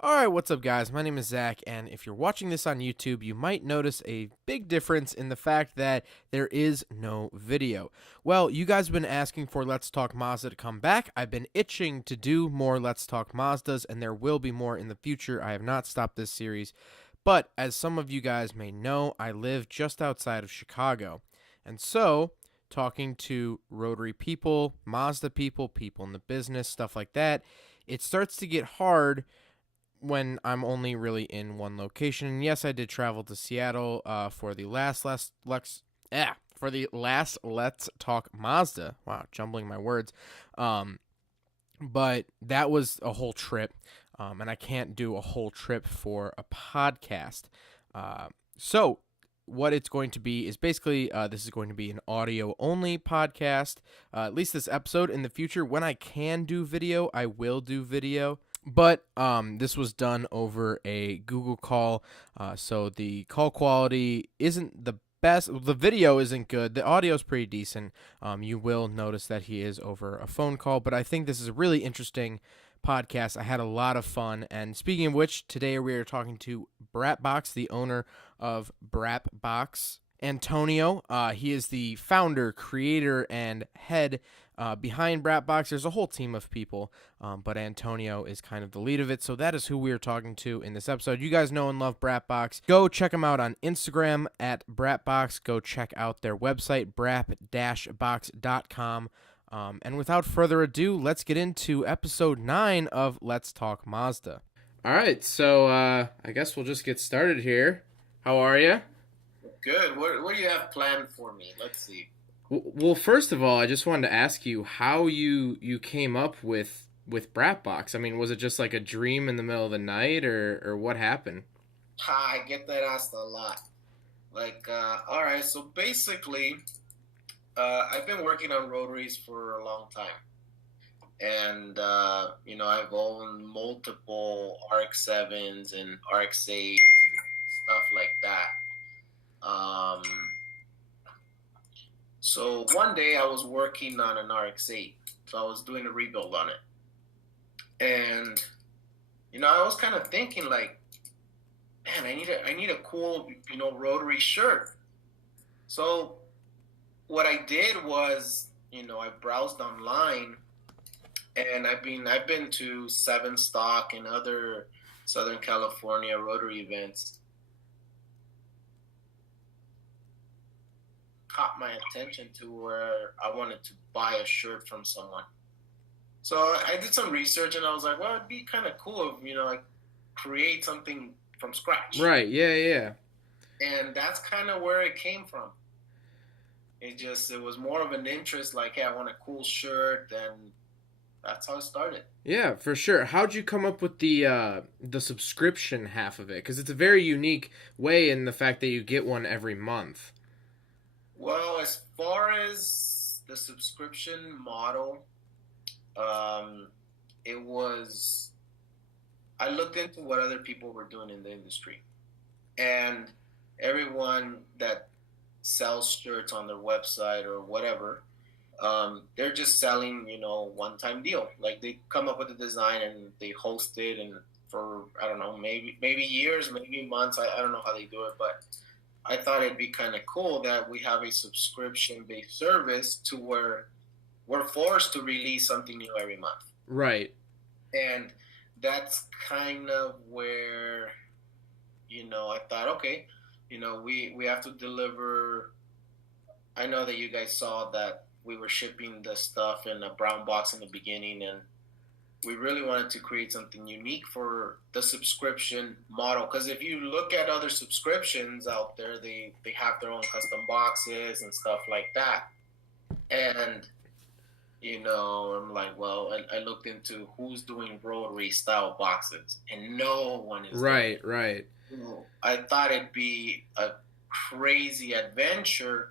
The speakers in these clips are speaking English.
Alright, what's up guys? My name is Zach, and if you're watching this on YouTube, you might notice a big difference in the fact that there is no video. Well, you guys have been asking for Let's Talk Mazda to come back. I've been itching to do more Let's Talk Mazdas, and there will be more in the future. I have not stopped this series. But as some of you guys may know, I live just outside of Chicago. And so, talking to Rotary people, Mazda people, people in the business, stuff like that, it starts to get hard when I'm only really in one location. And yes, I did travel to Seattle for the last Let's Talk Mazda. Wow, jumbling my words. Um, but that was a whole trip, and I can't do a whole trip for a podcast. So what it's going to be is basically this is going to be an audio only podcast. At least this episode. In the future, when I can do video, I will do video. But this was done over a Google call, so the call quality isn't the best. The video isn't good. The audio is pretty decent. You will notice that he is over a phone call, but I think this is a really interesting podcast. I had a lot of fun. And speaking of which, today we are talking to Brapbox, the owner of Brapbox. Antonio, he is the founder, creator, and head behind Brapbox. There's a whole team of people, but Antonio is kind of the lead of it. So that is who we are talking to in this episode. You guys know and love Brapbox. Go check them out on Instagram at Brapbox. Go check out their website, brap-box.com. And without further ado, let's get into episode 9 of Let's Talk Mazda. All right, so I guess we'll just get started here. How are you? Good. What do you have planned for me? Let's see. Well, first of all, I just wanted to ask you how you came up with Brapbox. I mean, was it just like a dream in the middle of the night, or what happened? I get that asked a lot. All right, so basically, I've been working on rotaries for a long time. And, I've owned multiple RX-7s and RX-8s and stuff like that. So one day I was working on an RX-8, so I was doing a rebuild on it. And, I was kind of thinking like, man, I need a cool, rotary shirt. So what I did was, I browsed online, and I've been to Seven Stock and other Southern California rotary events. Caught my attention to where I wanted to buy a shirt from someone. So I did some research, and I was like, well, it'd be kind of cool if, like, create something from scratch. Right, yeah. And that's kind of where it came from. It was more of an interest, like, hey, I want a cool shirt, and that's how it started. Yeah, for sure. How'd you come up with the subscription half of it? Because it's a very unique way in the fact that you get one every month. Well, as far as the subscription model, I looked into what other people were doing in the industry. And everyone that sells shirts on their website or whatever, they're just selling, one-time deal. Like, they come up with a design and they host it, and for, I don't know, maybe years, maybe months. I don't know how they do it, but I thought it'd be kind of cool that we have a subscription-based service to where we're forced to release something new every month. Right. And that's kind of where, I thought, okay, we have to deliver. I know that you guys saw that we were shipping the stuff in a brown box in the beginning, and we really wanted to create something unique for the subscription model. Because if you look at other subscriptions out there, they have their own custom boxes and stuff like that. And, I'm like, well, I looked into who's doing rotary style boxes, and no one is. Right. I thought it'd be a crazy adventure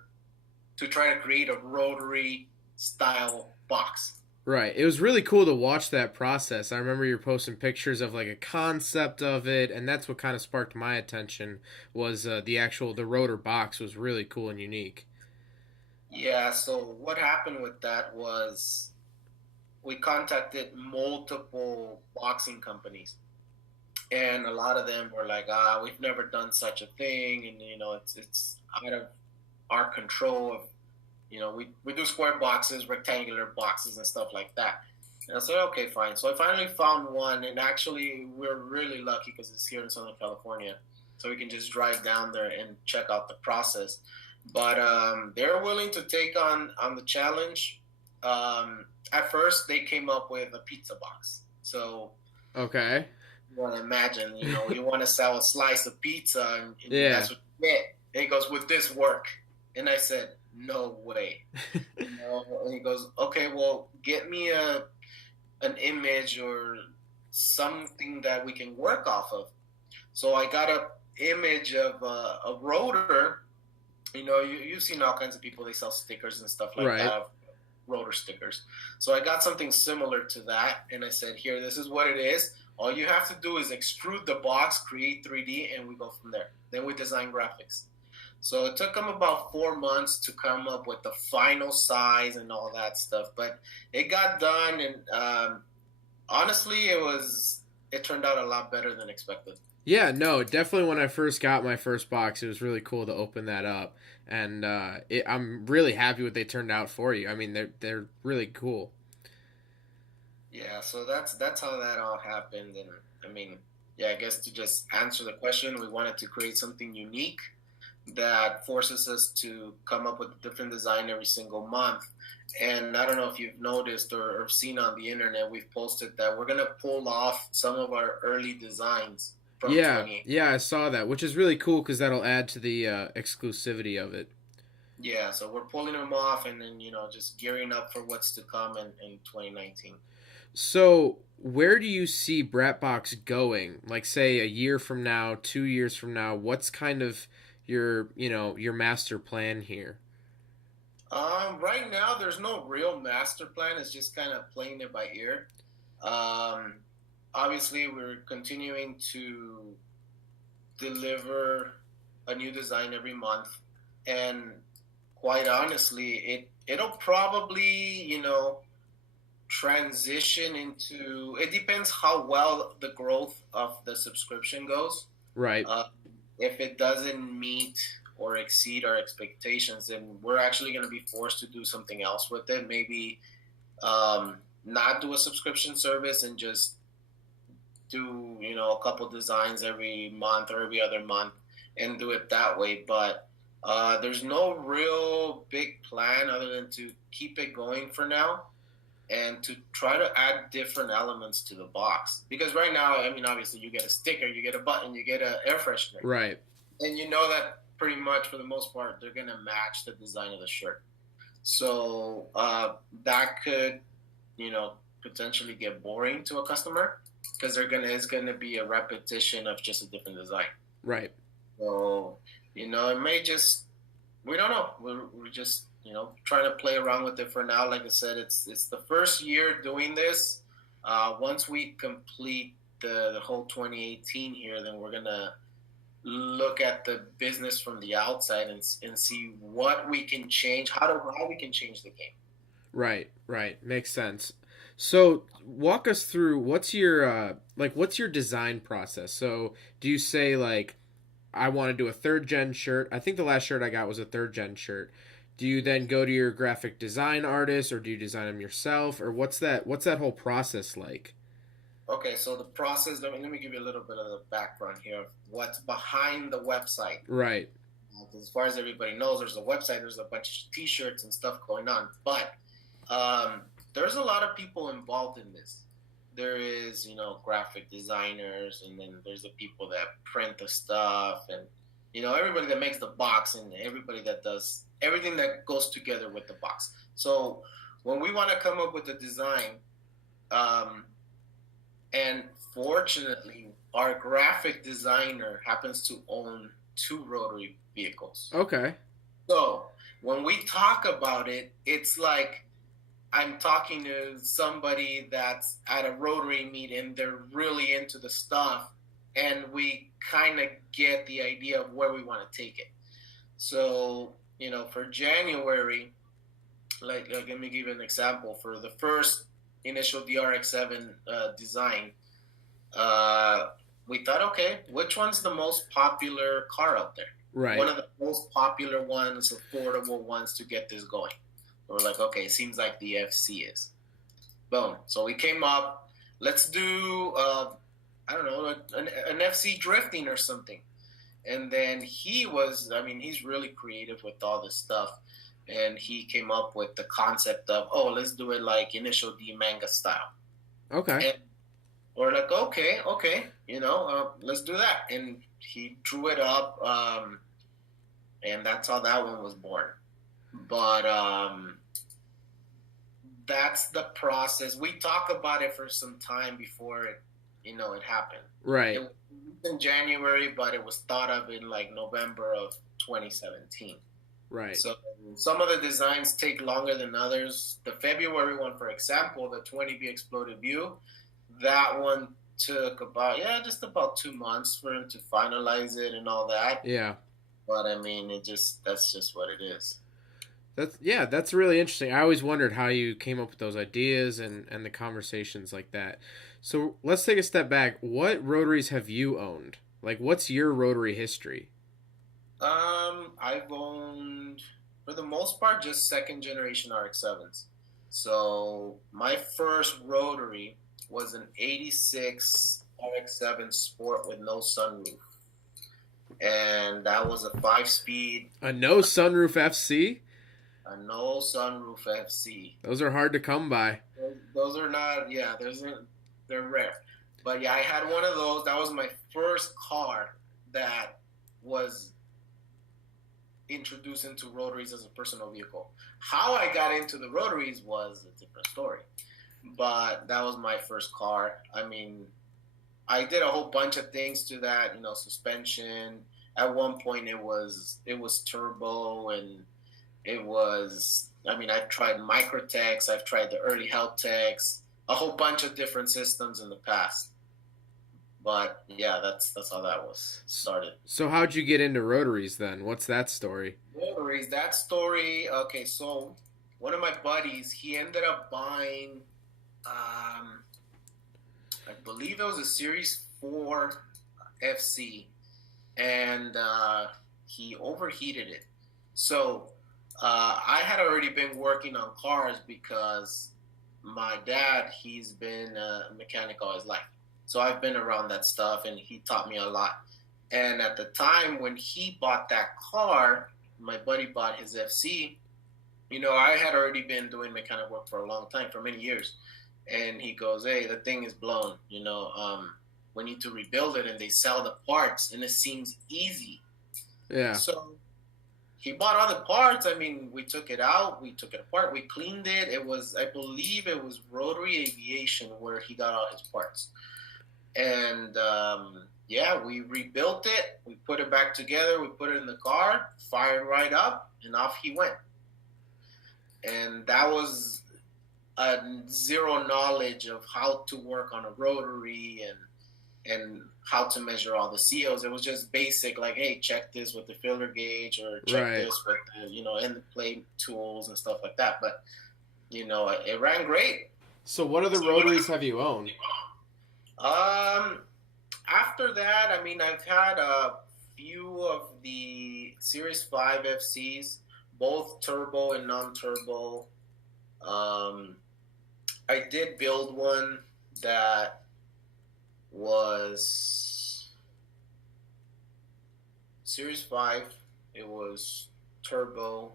to try to create a rotary style box. Right. It was really cool to watch that process. I remember you were posting pictures of like a concept of it, and that's what kind of sparked my attention was the rotor box was really cool and unique. Yeah, so what happened with that was we contacted multiple boxing companies, and a lot of them were like, we've never done such a thing, and it's out of our control. Of we do square boxes, rectangular boxes, and stuff like that. And I said, okay, fine. So I finally found one, and actually we're really lucky because it's here in Southern California, so we can just drive down there and check out the process. But they're willing to take on the challenge. At first, they came up with a pizza box. So Okay. you want to imagine, you want to sell a slice of pizza, and Yeah. that's what you get. And he goes, "Would this work?" And I said, "No way." And he goes, "Okay, well, get me an image or something that we can work off of." So I got a image of a rotor. You've seen all kinds of people, they sell stickers and stuff like Right. that, rotor stickers. So I got something similar to that, and I said, "Here, this is what it is. All you have to do is extrude the box, create 3D, and we go from there." Then we design graphics. So it took them about 4 months to come up with the final size and all that stuff, but it got done, and honestly, it turned out a lot better than expected. Yeah, no, definitely when I first got my first box, it was really cool to open that up. And I'm really happy what they turned out for you. I mean, they're really cool. Yeah, so that's how that all happened, and I mean, yeah, I guess to just answer the question, we wanted to create something unique that forces us to come up with a different design every single month. And I don't know if you've noticed or seen on the internet, we've posted that we're gonna pull off some of our early designs from Yeah, 20. yeah, I saw that, which is really cool because that'll add to the exclusivity of it. Yeah, so we're pulling them off, and then just gearing up for what's to come in 2019. So, where do you see Brapbox going? Like, say, a year from now, 2 years from now, what's kind of your master plan here? Right now, there's no real master plan. It's just kind of playing it by ear. Um, Obviously, we're continuing to deliver a new design every month, and quite honestly, it'll probably transition into. It depends how well the growth of the subscription goes. Right, Uh, if it doesn't meet or exceed our expectations, then we're actually going to be forced to do something else with it. Maybe not do a subscription service and just do a couple designs every month or every other month and do it that way. But there's no real big plan other than to keep it going for now and to try to add different elements to the box. Because right now, I mean, obviously, you get a sticker, you get a button, you get an air freshener, right. and you know that pretty much for the most part they're gonna match the design of the shirt. So that could, potentially get boring to a customer because it's gonna be a repetition of just a different design. Right. So it may just we don't know. We're just trying to play around with it for now. Like I said, it's the first year doing this. Once we complete the whole 2018 here, then we're gonna look at the business from the outside and see what we can change, how we can change the game. Right, right. Makes sense. So, walk us through what's your design process? So, do you say like I want to do a third gen shirt? I think the last shirt I got was a third gen shirt. Do you then go to your graphic design artist or do you design them yourself or what's that whole process like? Okay, so the process. Let me give you a little bit of the background here of what's behind the website. Right. As far as everybody knows, there's a website. There's a bunch of T-shirts and stuff going on, but um, there's a lot of people involved in this. There is, graphic designers, and then there's the people that print the stuff, and everybody that makes the box, and everybody that does everything that goes together with the box. So when we want to come up with a design, um, and fortunately, our graphic designer happens to own two Rotary vehicles. Okay. So when we talk about it, it's like I'm talking to somebody that's at a Rotary meet and they're really into the stuff, and we kind of get the idea of where we want to take it. So, for January, like let me give you an example. For the first initial DRX7 design, uh, we thought, okay, which one's the most popular car out there? Right. One of the most popular ones, affordable ones to get this going. We're like, okay, it seems like the FC is. Boom. So we came up, let's do, I don't know, an FC drifting or something. And then he's really creative with all this stuff. And he came up with the concept of, oh, let's do it like Initial D manga style. Okay. And we're like, okay, let's do that. And he drew it up, and that's how that one was born. But that's the process. We talked about it for some time before it happened. Right. It was in January, but it was thought of in like November of 2017. Right. So some of the designs take longer than others. The February one, for example, the 20B Exploded View, that one took just about 2 months for him to finalize it and all that. Yeah. But I mean, that's just what it is. That's really interesting. I always wondered how you came up with those ideas and the conversations like that. So let's take a step back. What rotaries have you owned? Like, what's your rotary history? I've owned, for the most part, just second generation RX-7s. So my first rotary was an 86 RX-7 Sport with no sunroof. And that was a 5-speed. A no sunroof FC? A no sunroof FC. Those are hard to come by. Those are not, they're rare. But yeah, I had one of those. That was my first car that was introduced into rotaries as a personal vehicle. How I got into the rotaries was a different story. But that was my first car. I mean, I did a whole bunch of things to that, suspension. At one point it was turbo, and it was, I've tried Microtex, I've tried the early Helptex, a whole bunch of different systems in the past. But yeah, that's how that was started. So how'd you get into rotaries then? What's that story? Rotaries, that story, okay, so one of my buddies, he ended up buying, I believe it was a Series 4 FC, and he overheated it. So I had already been working on cars because my dad, he's been a mechanic all his life. So I've been around that stuff, and he taught me a lot. And at the time when he bought that car, my buddy bought his FC, I had already been doing mechanic work for a long time, for many years. And he goes, hey, the thing is blown, we need to rebuild it, and they sell the parts, and it seems easy. Yeah. So he bought all the parts. We took it out, we took it apart, we cleaned it. I believe it was Rotary Aviation where he got all his parts. And we rebuilt it, we put it back together, we put it in the car, fired right up, and off he went. And that was zero knowledge of how to work on a rotary and how to measure all the seals. It was just basic, like, hey, check this with the filler gauge, or check this with the, end plate tools and stuff like that. But, it ran great. So what other rotaries have you owned? After that, I've had a few of the Series 5 FCs, both turbo and non-turbo. I did build one that was Series 5. It was turbo.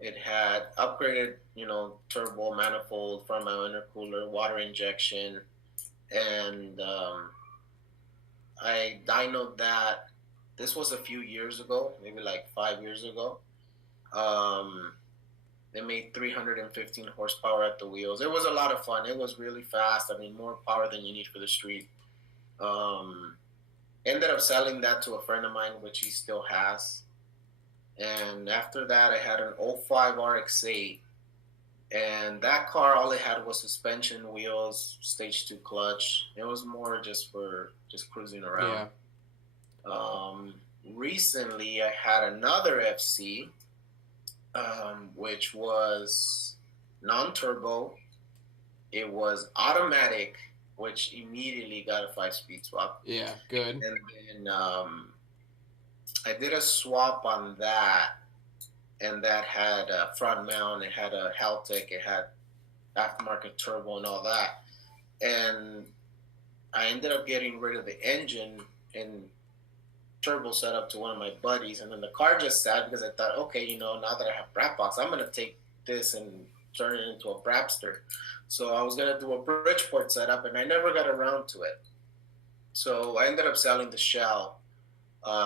It had upgraded, turbo manifold, front mount intercooler, water injection, and I dynoed that. This was a few years ago, maybe like 5 years ago. They made 315 horsepower at the wheels. It was a lot of fun. It was really fast. More power than you need for the street. Ended up selling that to a friend of mine, which he still has. And after that, I had an 05 RX-8. And that car, all it had was suspension, wheels, stage 2 clutch. It was more just for cruising around. Yeah. Recently, I had another FC, which was non-turbo. It was automatic which immediately got a 5-speed swap. Yeah, good. And then I did a swap on that, and that had a front mount, it had a Haltech, it had aftermarket turbo and all that. And I ended up getting rid of the engine and turbo setup to one of my buddies, and then the car just sat because I thought, okay, now that I have Brapbox, I'm gonna take this and turn it into a Brapster. So I was gonna do a Bridgeport setup, and I never got around to it. So I ended up selling the shell.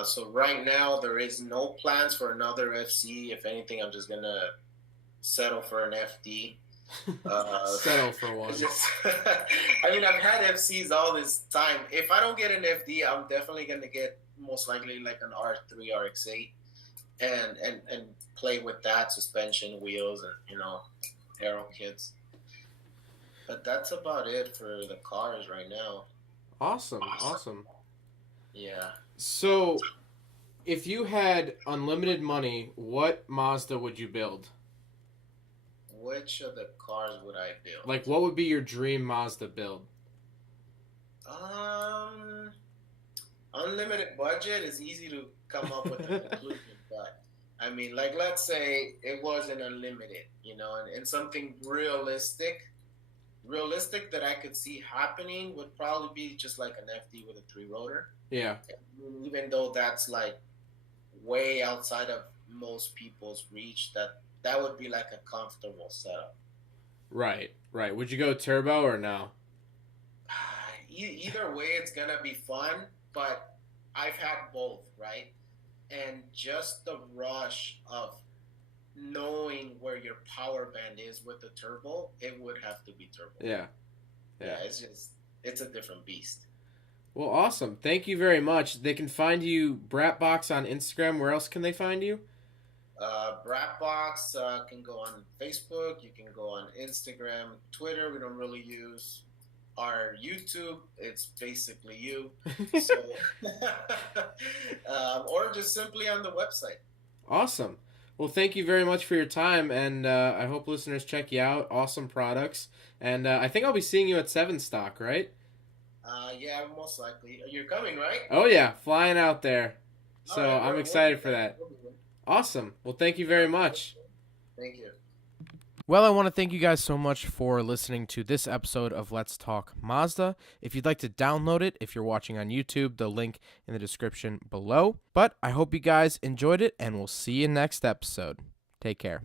So right now there is no plans for another FC. If anything, I'm just gonna settle for an FD. Settle for one. I mean, I've had FCs all this time. If I don't get an FD, I'm definitely gonna get most likely like an R3, RX8, and play with that, suspension, wheels, and aero kits. But that's about it for the cars right now. Awesome. Yeah. So, if you had unlimited money, what Mazda would you build? Which of the cars would I build? Like, what would be your dream Mazda build? Unlimited budget is easy to come up with a conclusion, but I mean, like, let's say it wasn't unlimited, and something realistic that I could see happening would probably be just like an FD with a 3-rotor. Yeah. Even though that's like way outside of most people's reach, that would be like a comfortable setup. Right. Would you go turbo or no? Either way, it's gonna be fun, but I've had both, right? And just the rush of knowing where your power band is with the turbo, it would have to be turbo. Yeah. It's a different beast. Well, awesome. Thank you very much. They can find you Brapbox on Instagram. Where else can they find you? Brapbox can go on Facebook. You can go on Instagram, Twitter. We don't really use our YouTube. It's basically you. So, or just simply on the website. Awesome. Well, thank you very much for your time, and I hope listeners check you out. Awesome products. And I think I'll be seeing you at 7 Stock, right? Yeah, most likely. You're coming, right? Oh, yeah. Flying out there. So right, I'm excited for that. Awesome. Well, thank you very much. Thank you. Well, I want to thank you guys so much for listening to this episode of Let's Talk Mazda. If you'd like to download it, if you're watching on YouTube, the link in the description below. But I hope you guys enjoyed it, and we'll see you next episode. Take care.